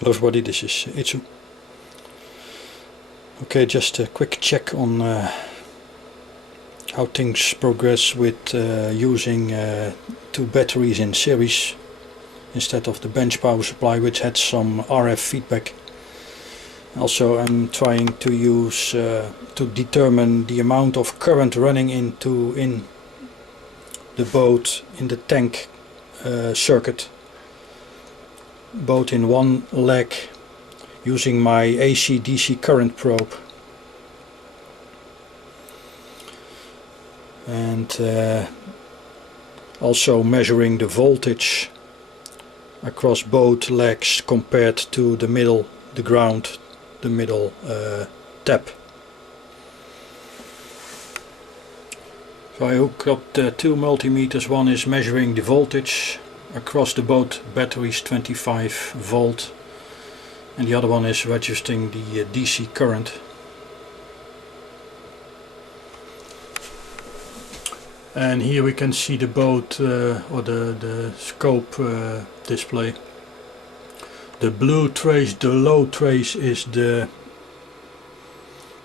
Hello everybody, this is Itsu. Okay, just a quick check on how things progress with using two batteries in series instead of the bench power supply, which had some RF feedback. Also, I'm trying to use to determine the amount of current running in the boat, in the tank circuit, both in one leg, using my AC/DC current probe, and also measuring the voltage across both legs compared to the middle, the ground, the middle tap. So I hook up the two multimeters. One is measuring the voltage across the both batteries, 25 volt, and the other one is registering the DC current. And here we can see the boat or the scope display. The blue trace, the low trace, is the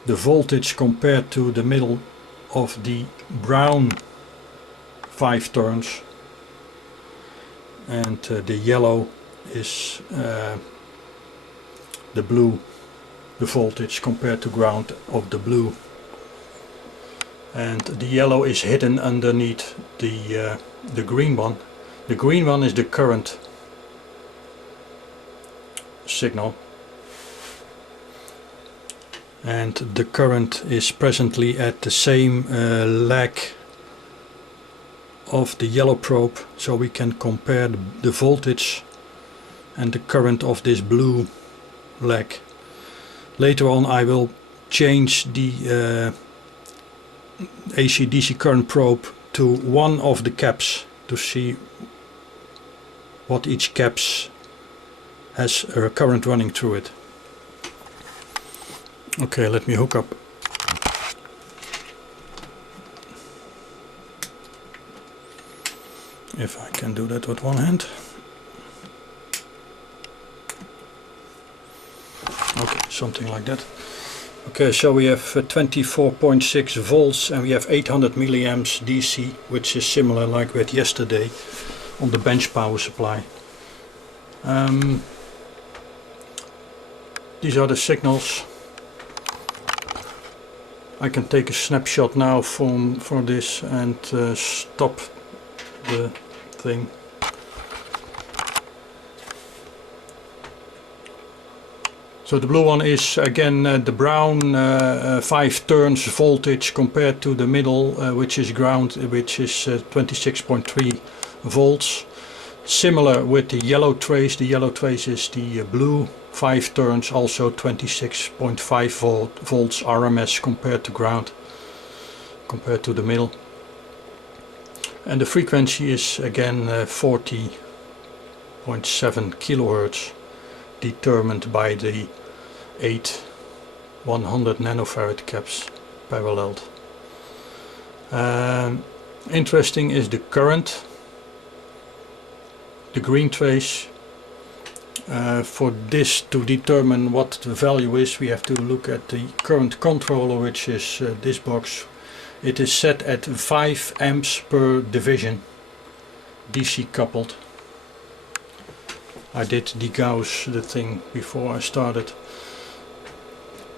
voltage compared to the middle of the brown 5 turns, and the yellow is the blue, the voltage compared to ground of the blue, and the yellow is hidden underneath the green one. The green one is the current signal, and the current is presently at the same leg of the yellow probe, so we can compare the voltage and the current of this blue leg. Later on I will change the AC/DC current probe to one of the caps to see what each caps has a current running through it. Okay, let me hook up. If I can do that with one hand. Okay, something like that. Okay, so we have 24.6 volts and we have 800 milliamps DC, which is similar like we had yesterday on the bench power supply. These are the signals. I can take a snapshot now for this and stop the thing. So the blue one is again the brown 5 turns voltage compared to the middle, which is ground, which is 26.3 volts. Similar with the yellow trace. The yellow trace is the blue 5 turns, also 26.5 volts RMS compared to ground, compared to the middle. And the frequency is again 40.7 kilohertz, determined by the 8 100 nanofarad caps paralleled. Interesting is the current, the green trace. For this to determine what the value is, we have to look at the current controller, which is this box. It is set at 5 amps per division, DC coupled. I did degauss the thing before I started.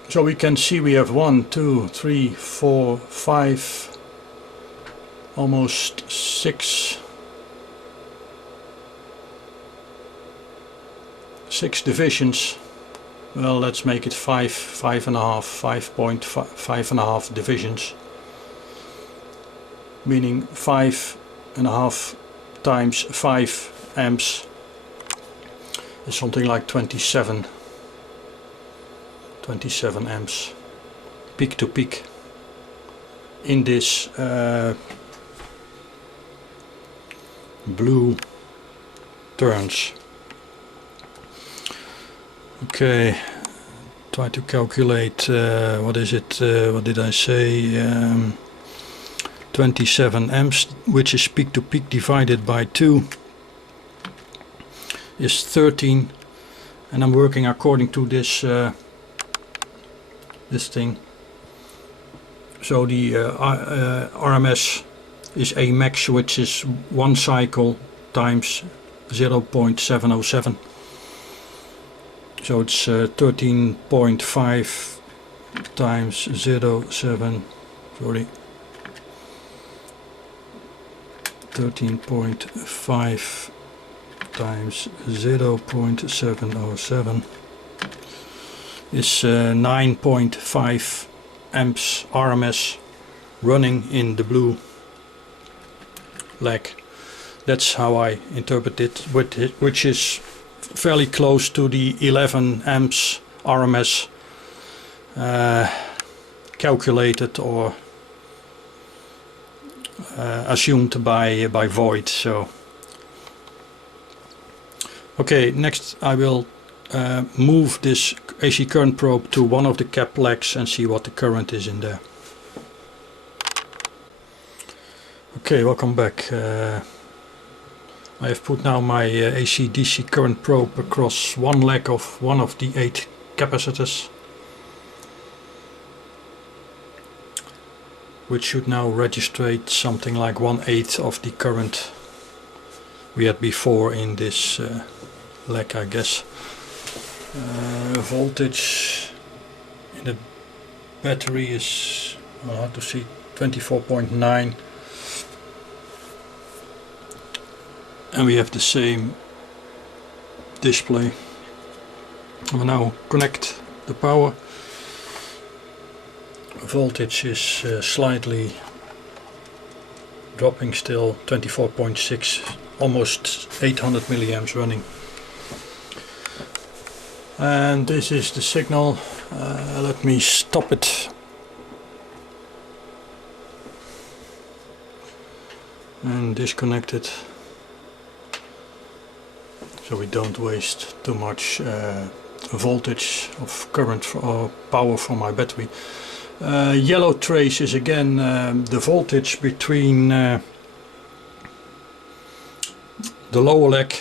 So we can see we have 1, 2, 3, 4, 5, almost 6 divisions. Well, let's make it 5.5 divisions, meaning 5.5 times 5 amps is something like 27 amps peak to peak in this blue turns. Okay, try to calculate what is it, what did I say, 27 amps, which is peak to peak divided by 2 is 13, and I'm working according to this this thing. So the RMS is a max, which is 1 cycle times 0.707. So it's 13.5 times 0.7, sorry, 13.5 times 0.707 is 9.5 amps RMS running in the blue leg. That's how I interpret it, which is fairly close to the 11 amps RMS calculated or assumed by Void. So okay, next I will move this AC current probe to one of the cap legs and see what the current is in there. Okay, welcome back. I have put now my AC DC current probe across one leg of one of the 8 capacitors, which should now register something like 1/8 of the current we had before in this leg, I guess. Voltage in the battery is, well, hard to see, 24.9, and we have the same display. I will now connect the power. Voltage is slightly dropping still, 24.6, almost 800 milliamps running. And this is the signal. Let me stop it. And disconnect it, so we don't waste too much voltage of current or power from my battery. Yellow trace is again the voltage between the lower leg,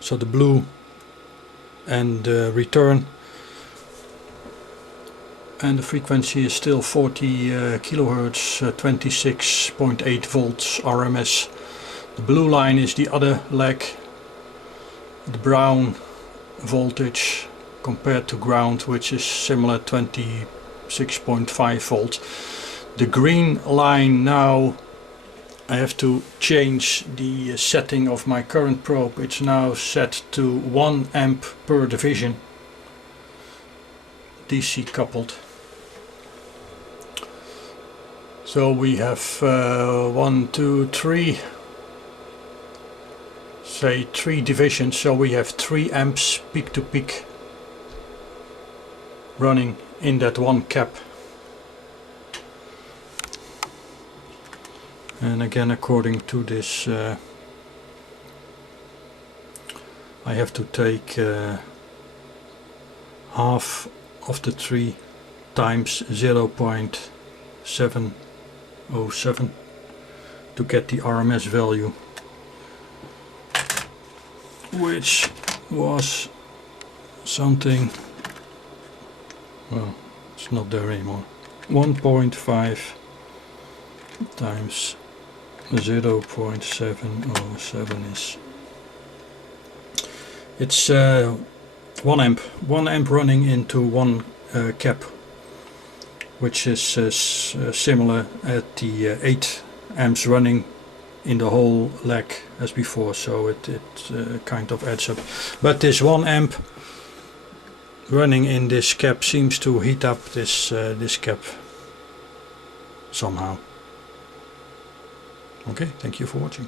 so the blue, and return, and the frequency is still 40 kilohertz, 26.8 volts RMS. The blue line is the other leg, the brown voltage compared to ground, which is similar, 26.5 volts. The green line, now I have to change the setting of my current probe. It's now set to 1 amp per division, DC coupled. So we have 1, 2, 3, say 3 divisions, so we have 3 amps peak to peak running in that one cap. And again, according to this, I have to take half of the 3 times 0.707 to get the RMS value, which was something, well, it's not there anymore, 1.5 times 0.707 is, it's 1 amp running into one cap, which is similar at the 8 amps running in the whole leg as before, so it kind of adds up. But this 1 amp running in this cap seems to heat up this this cap somehow. Okay, thank you for watching.